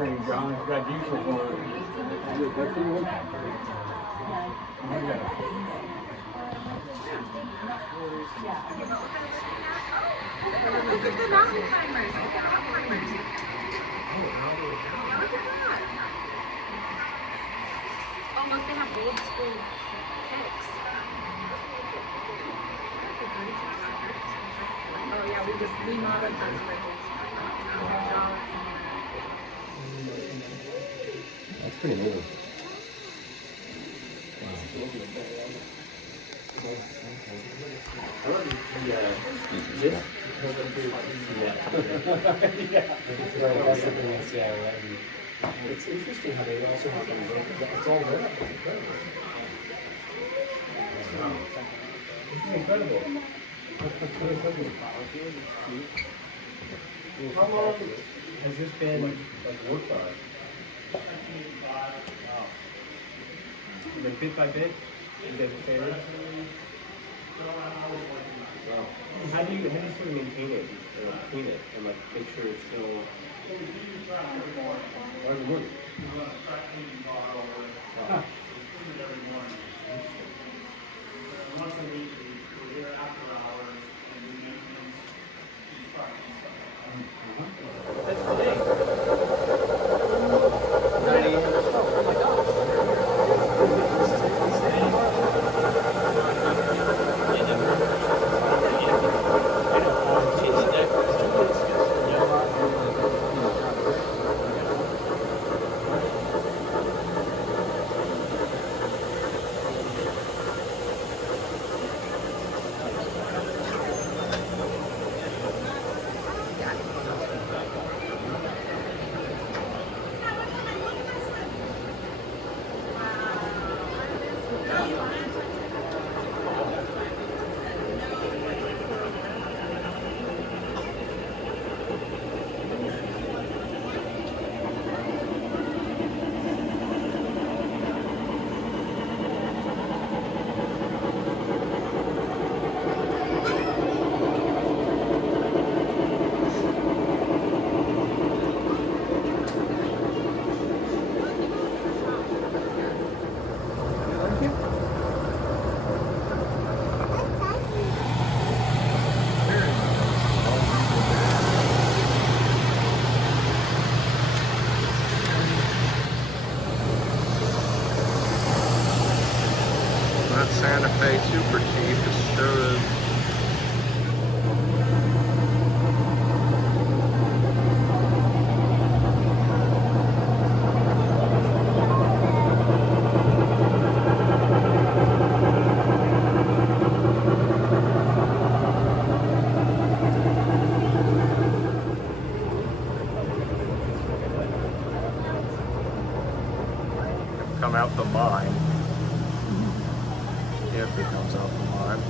training, John. It's got diesel for it. Look at the mountain climbers. Rock climbers. Look at that. Oh, look, they have old school kicks. Oh, yeah, we just remodeled those for his job. That's pretty neat. It's interesting how they also have them. It's all lit up. It's incredible. How long has this been like worked on? Like bit by bit? You guys say that? Wow. How do you sort of maintain it, clean it, and like make sure it's still hard to work? Huh. Once a week, we're here after hours and we maintenance these parts and stuff like that. That's today. That Santa Fe Super Chief is sure is. Come out the mine. If it comes out the mine.